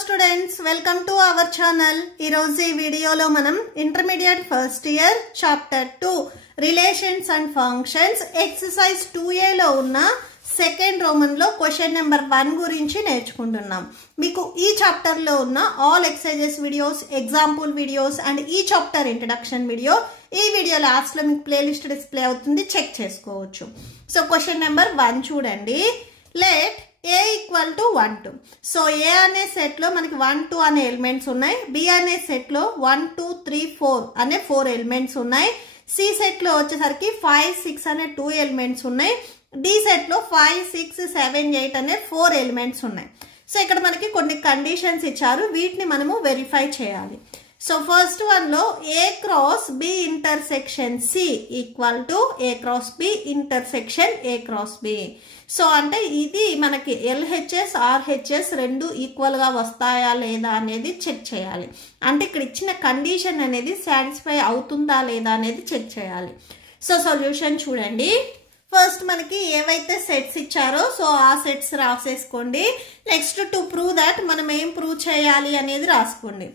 students, welcome to our channel. ఈ రోజు ఈ వీడియోలో మనం intermediate first year chapter 2 relations and functions exercise 2A లో ఉన్న సెకండ్ రోమన్ లో క్వశ్చన్ నెంబర్ 1 గురించి నేర్చుకుంటున్నాం. మీకు ఈ చాప్టర్ లో ఉన్న all exercises videos, example videos and ఈ చాప్టర్ ఇంట్రడక్షన్ వీడియో ఈ వీడియో లాస్ట్ లో మీకు ప్లేలిస్ట్ డిస్ప్లే అవుతుంది, చెక్ చేసుకోవచ్చు. సో క్వశ్చన్ నెంబర్ 1 చూడండి. Let A equal to 1 2. So A అనే సెట్ లో మనకి 1 2 అనే ఎలిమెంట్స్ ఉన్నాయి. B అనే సెట్ లో 1 2 3 4 అనే 4 ఎలిమెంట్స్ ఉన్నాయి. C సెట్ లో వచ్చేసరికి 5 6 అనే 2 ఎలిమెంట్స్ ఉన్నాయి. D సెట్ లో 5 6 7 8 అనే 4 ఎలిమెంట్స్ ఉన్నాయి. సో ఇక్కడ మనకి కొన్ని కండిషన్స్ ఇచ్చారు, వీటిని మనము వెరిఫై చేయాలి. సో ఫస్ట్ వన్ లో A cross B intersection C equal to A cross B intersection A cross B. So అంటే ఇది మనకి LHS RHS రెండు ఈక్వల్ గా వస్తాయా లేదా అనేది చెక్ చేయాలి. అంటే ఇక్కడ ఇచ్చిన కండిషన్ అనేది సాటిస్ఫై అవుతుందా లేదా అనేది చెక్ చేయాలి. సో సొల్యూషన్ చూడండి. ఫస్ట్ మనకి ఏవైతే సెట్స్ ఇచ్చారో సో ఆ సెట్స్ రాసేసుకోండి. నెక్స్ట్ టు ప్రూవ్ దట్ మనం ఏం ప్రూవ్ చేయాలి అనేది రాసుకోండి.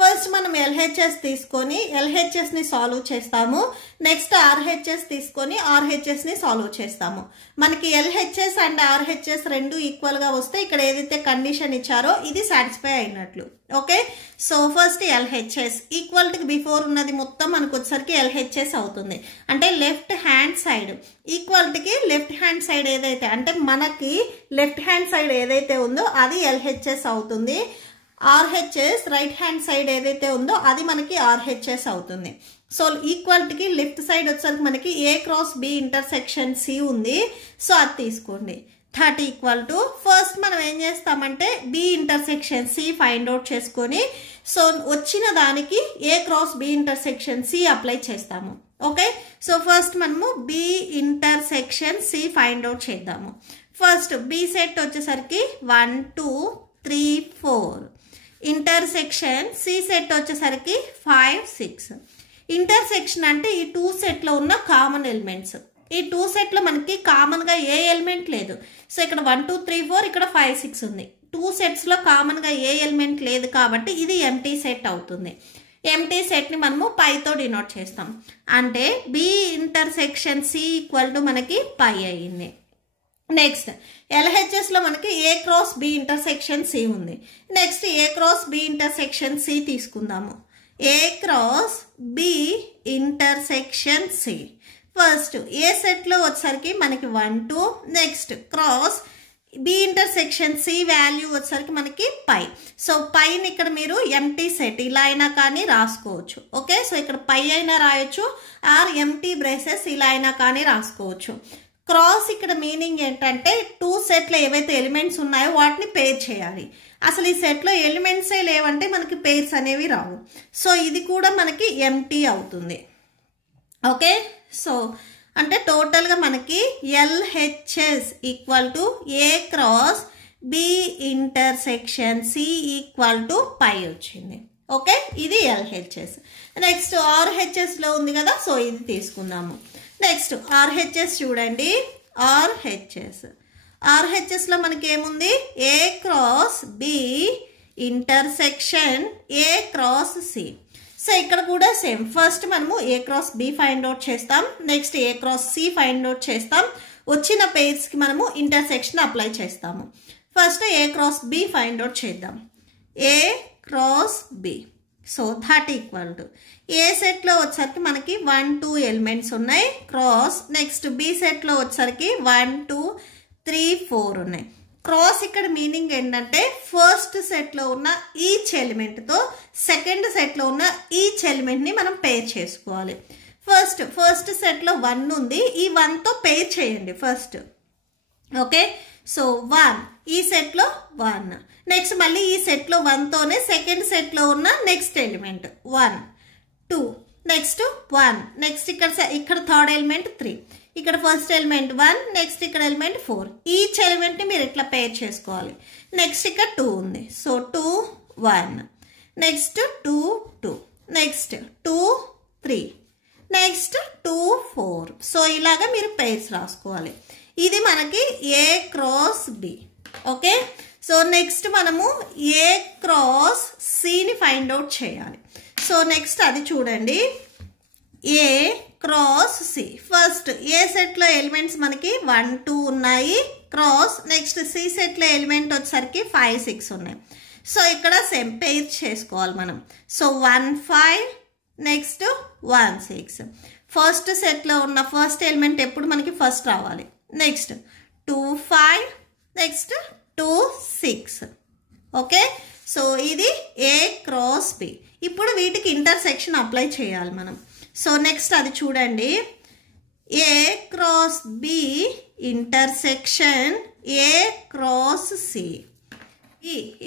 ఫస్ట్ మనం LHS తీసుకొని LHS ని సాల్వ్ చేస్తాము. నెక్స్ట్ RHS తీసుకొని RHS ని సాల్వ్ చేస్తాము. మనకి LHS అండ్ RHS రెండు ఈక్వల్ గా వస్తే ఇక్కడ ఏదైతే కండిషన్ ఇచ్చారో ఇది సాటిస్ఫై అయినట్లు. Okay, so first LHS equal to before ఉన్నది మొత్తం మనకు వచ్చేసరికి LHS అవుతుంది. అంటే లెఫ్ట్ హ్యాండ్ సైడ్ ఈక్వల్ కి లెఫ్ట్ హ్యాండ్ సైడ్ ఏదైతే అంటే మనకి లెఫ్ట్ హ్యాండ్ సైడ్ ఏదైతే ఉందో అది LHS అవుతుంది. RHS రైట్ హ్యాండ్ సైడ్ ఏదైతే ఉందో అది మనకి RHS అవుతుంది. సో ఈక్వల్ కి లెఫ్ట్ సైడ్ వచ్చేసరికి మనకి A cross B intersection C ఉంది. సో అది తీసుకోండి. థర్డ్ ఈక్వల్ టు ఫస్ట్ మనం ఏం చేస్తామంటే B intersection C find out చేసుకొని సో వచ్చిన దానికి A cross B intersection C apply చేస్తాము. ఓకే, సో ఫస్ట్ మనము B intersection C find out చేద్దాము. ఫస్ట్ B సెట్ వచ్చేసరికి 1 2 3 4, ఇంటర్సెక్షన్ C సెట్ వచ్చేసరికి 5 6. ఇంటర్సెక్షన్ అంటే ఈ 2 సెట్ లో ఉన్న కామన్ ఎలిమెంట్స్. ఈ 2 సెట్ లో మనకి కామన్ గా ఏ ఎలిమెంట్ లేదు. సో ఇక్కడ 1 2 3 4 ఇక్కడ 5 6 ఉంది. 2 సెట్స్ లో కామన్ గా ఏ ఎలిమెంట్ లేదు కాబట్టి ఇది ఎంటీ సెట్ అవుతుంది. ఎంటీ సెట్ ని మనము పై తో డినోట్ చేస్తాం. అంటే B intersection C equal to మనకి పై అయ్యింది. నెక్స్ట్ LHS లో మనకి A cross B intersection C ఉంది. Next A cross B intersection C తీసుకుందాము. A cross B intersection C first A set లో వచ్చేసరికి మనకి 1 2, next cross B intersection C value వచ్చేసరికి మనకి పై. సో పైన ఇక్కడ మీరు ఎంటీ సెట్ ఇలా అయినా కానీ రాసుకోవచ్చు. ఓకే, సో ఇక్కడ పై అయినా రాయొచ్చు ఆర్ ఎంటీ బ్రేసెస్ ఇలా అయినా కానీ రాసుకోవచ్చు. క్రాస్ ఇక్కడ మీనింగ్ ఏంటంటే 2 సెట్లో ఏవైతే ఎలిమెంట్స్ ఉన్నాయో వాటిని పేర్ చేయాలి. అసలు ఈ సెట్లో ఎలిమెంట్సే లేవంటే మనకి పేర్స్ అనేవి రావు. సో ఇది కూడా మనకి ఎంటీ అవుతుంది. ఓకే, సో అంటే టోటల్గా మనకి LHS equal to A cross B intersection C equal to phi వచ్చింది. ఓకే, ఇది LHS. నెక్స్ట్ RHS లో ఉంది కదా, సో ఇది తీసుకుందాము. నెక్స్ట్ RHS చూడండి. RHS లో మనకి ఏముంది? A cross B intersection A cross C. So ఇక్కడ కూడా సేమ్. ఫస్ట్ మనము A cross B find out చేస్తాం. Next A cross C find out చేస్తాం. వచ్చిన పేర్స్ కి మనము ఇంటర్సెక్షన్ అప్లై చేస్తాము. First A cross B find out చేద్దాం. A cross B. So that equal to a set లో వచ్చేసరికి మనకి 1 2 ఎలిమెంట్స్ ఉన్నాయి క్రాస్. నెక్స్ట్ B సెట్ లో వచ్చేసరికి 1 2 3 4 ఉన్నాయి క్రాస్. ఇక్కడ మీనింగ్ ఏంటంటే ఫస్ట్ సెట్ లో ఉన్న ఈచ్ ఎలిమెంట్ తో సెకండ్ సెట్ లో ఉన్న ఈచ్ ఎలిమెంట్ ని మనం పేర్ చేసుకోవాలి. ఫస్ట్ సెట్ లో 1 ఉంది, ఈ 1 తో పేర్ చేయండి ఫస్ట్. ఓకే, సో 1 ఈ సెట్ లో 1, నెక్స్ట్ మళ్ళీ ఈ సెట్ లో 1 తోనే సెకండ్ సెట్ లో ఉన్న నెక్స్ట్ ఎలిమెంట్ 1 2, నెక్స్ట్ 1, నెక్స్ట్ ఇక్కడ థర్డ్ ఎలిమెంట్ 3, ఇక్కడ ఫస్ట్ ఎలిమెంట్ 1, నెక్స్ట్ ఇక్కడ ఎలిమెంట్ 4. ఈచ్ ఎలిమెంట్ ని మీరు ఇట్లా పేర్ చేసుకోవాలి. నెక్స్ట్ ఇక్కడ 2 ఉంది, so 2 1, next 2 2, next 2 3, next 2 4. So ఇలాగా మీరు పేర్స్ రాసుకోవాలి. ఇది మనకి A cross B. Okay, so next మనము ఏ క్రాస్ సిని ఫైండ్ అవుట్ చేయాలి. సో నెక్స్ట్ అది చూడండి, ఏ క్రాస్ సి. ఫస్ట్ ఏ సెట్లో ఎలిమెంట్స్ మనకి 1 2 ఉన్నాయి క్రాస్, నెక్స్ట్ సి సెట్లో ఎలిమెంట్ వచ్చేసరికి 5 6 ఉన్నాయి. సో ఇక్కడ సేమ్ పెయిర్ చేసుకోవాలి మనం. So 1 5 next 1 6. ఫస్ట్ సెట్లో ఉన్న ఫస్ట్ ఎలిమెంట్ ఎప్పుడు మనకి ఫస్ట్ రావాలి. Next 2 5 next 2 6. ఓకే, సో ఇది ఏ క్రాస్ బి. ఇప్పుడు వీటికి ఇంటర్సెక్షన్ అప్లై చేయాలి మనం. సో నెక్స్ట్ అది చూడండి, A cross B intersection A cross C.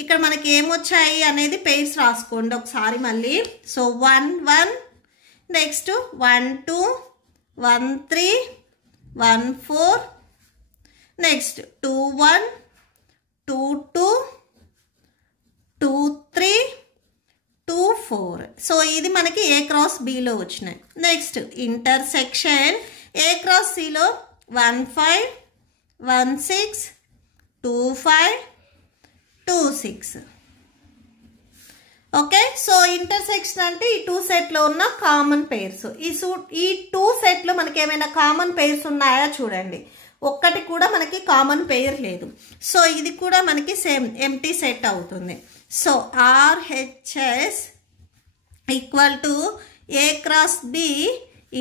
ఇక్కడ మనకి ఏమొచ్చాయి అనేది పెయిర్స్ రాసుకోండి ఒకసారి మళ్ళీ. So 1 1 next 1 2 1 3 1 4 next 2 1 2 2 2 3 2 4. సో ఇది మనకి ఏ క్రాస్ బిలో వచ్చినాయి. నెక్స్ట్ ఇంటర్సెక్షన్ ఏ క్రాస్ సిలో 1 5 1 6 2 5 2 6. ఓకే, సో ఇంటర్సెక్షన్ అంటే ఈ 2 సెట్లో ఉన్న కామన్ పెయిర్స్. ఈ 2 సెట్లో మనకి ఏమైనా కామన్ పెయిర్స్ ఉన్నాయా చూడండి, ఒక్కటి కూడా మనకి కామన్ పెయిర్ లేదు. సో ఇది కూడా మనకి సేమ్ ఎంటీ సెట్ అవుతుంది. So RHS equal to A cross B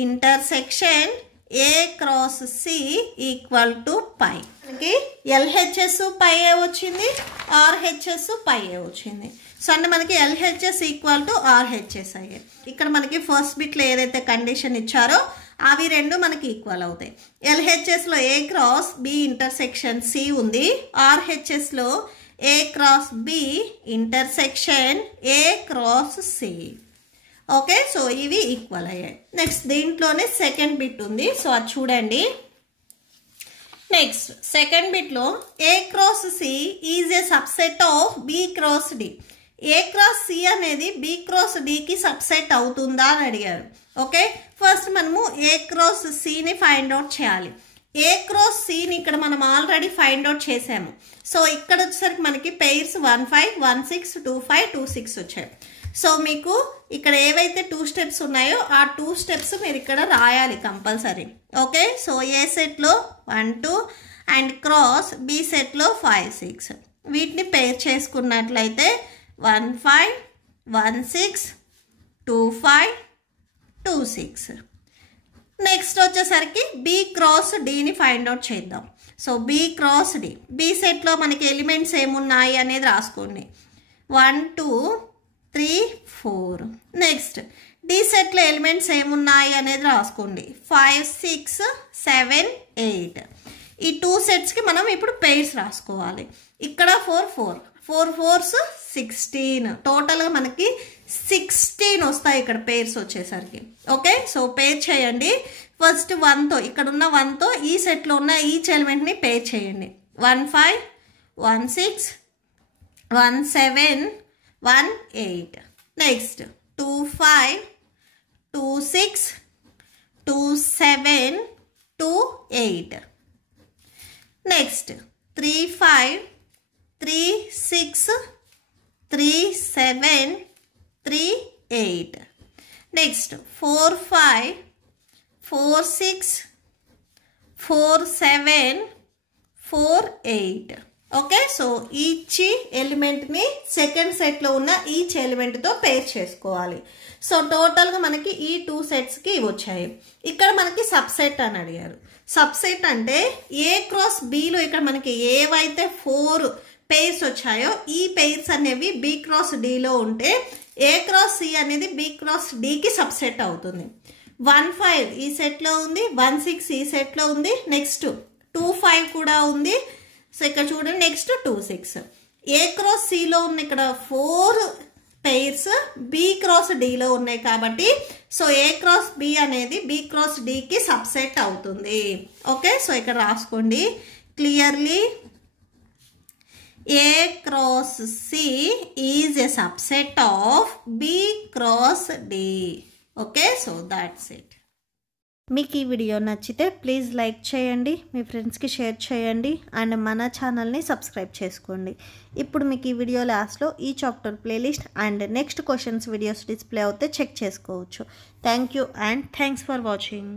intersection A cross C equal to phi. మనకి LHS పై ఏ వచ్చింది, RHS పై ఏ వచ్చింది. సో అంటే మనకి LHS ఈక్వల్ టు RHS అయ్యాయి. ఇక్కడ మనకి ఫస్ట్ బిట్లో ఏదైతే కండిషన్ ఇచ్చారో అవి రెండు మనకి ఈక్వల్ అవుతాయి. LHSలో A cross B intersection C ఉంది, RHSలో A cross B intersection A cross C. Okay, so ఇవి ఈక్వల్ అయ్యాయి. నెక్స్ట్ దీంట్లోనే సెకండ్ బిట్ ఉంది, సో అది చూడండి. నెక్స్ట్ సెకండ్ బిట్లో A cross C is a subset of B cross D. A cross C అనేది బి క్రాస్ డికి subset అవుతుందా అని అడిగారు. ఓకే, ఫస్ట్ మనము ఏ క్రాస్ సిని ఫైండ్ అవుట్ చేయాలి. ఏ క్రాస్ సిని ఇక్కడ మనం ఆల్రెడీ ఫైండ్ అవుట్ చేసాము. సో ఇక్కడ వచ్చేసరికి మనకి పెయిర్స్ 1 5 1 6 2 5 2 6 వచ్చాయి. సో మీకు ఇక్కడ ఏవైతే 2 స్టెప్స్ ఉన్నాయో ఆ 2 స్టెప్స్ మీరు ఇక్కడ రాయాలి కంపల్సరీ. ఓకే, సో ఏ సెట్లో 1 2 అండ్ క్రాస్ బి సెట్లో 5 6. వీటిని పెయిర్ చేసుకున్నట్లయితే 1 5 1 6 2 5 2 6. నెక్స్ట్ వచ్చేసరికి బి క్రాస్ డిని ఫైండ్ అవుట్ చేద్దాం. So B cross D, B సెట్లో మనకి ఎలిమెంట్స్ ఏమున్నాయి అనేది రాసుకోండి. 1 2 3 4. నెక్స్ట్ డి సెట్లో ఎలిమెంట్స్ ఏమున్నాయి అనేది రాసుకోండి. 5 6 7 8. ఈ 2 సెట్స్కి మనం ఇప్పుడు పెయిర్స్ రాసుకోవాలి. ఇక్కడ 4 4 4 4s 16. టోటల్గా మనకి 16 వస్తాయి ఇక్కడ పెయిర్స్ వచ్చేసరికి. ఓకే, సో పెయిర్ చేయండి. ఫస్ట్ 1తో ఇక్కడ ఉన్న 1తో ఈ సెట్లో ఉన్న ఈచ్ ఎలిమెంట్ని పెయిర్ చేయండి. 1 5 1 6 1 7 1 8. Next 2 5 2 6 2 7 2 8. Next 3 5 3 6 3 7 3 8. Next 4 5 4 6 4 7 4 8. Okay, so each ఎలిమెంట్ని సెకండ్ సెట్లో ఉన్న ఈచ్ ఎలిమెంట్తో పేర్ చేసుకోవాలి. సో టోటల్గా మనకి ఈ 2 సెట్స్కి వచ్చాయి. ఇక్కడ మనకి సబ్సెట్ అని అడిగారు. సబ్సెట్ అంటే ఏ క్రాస్ బిలో ఇక్కడ మనకి ఏవైతే 4 పెయిర్స్ వచ్చాయో ఈ పెయిర్స్ అనేవి బి క్రాస్ డిలో ఉంటే ఏ క్రాస్ సి అనేది బి క్రాస్ డికి సబ్సెట్ అవుతుంది. 1 5 ఈ సెట్లో ఉంది, 1 6 ఈ సెట్లో ఉంది, నెక్స్ట్ 2 5 కూడా ఉంది. సో ఇక్కడ చూడండి, నెక్స్ట్ 2 6. ఏ క్రాస్ సిలో ఉన్న ఇక్కడ 4 పెయిర్స్ బి క్రాస్ డిలో ఉన్నాయి కాబట్టి సో ఏ క్రాస్ బి అనేది బి క్రాస్ డికి సబ్సెట్ అవుతుంది. ఓకే, సో ఇక్కడ రాసుకోండి clearly. A cross C is a subset of B cross D. Okay, so that's it. మీకు ఈ వీడియో నచ్చితే ప్లీజ్ లైక్ చేయండి, మీ ఫ్రెండ్స్కి షేర్ చేయండి అండ్ మన ఛానల్ని సబ్స్క్రైబ్ చేసుకోండి. ఇప్పుడు మీకు ఈ వీడియో లాస్ట్లో ఈ chapter playlist and next questions videos display అవుతే చెక్ చేసుకోవచ్చు. Thank you and thanks for watching.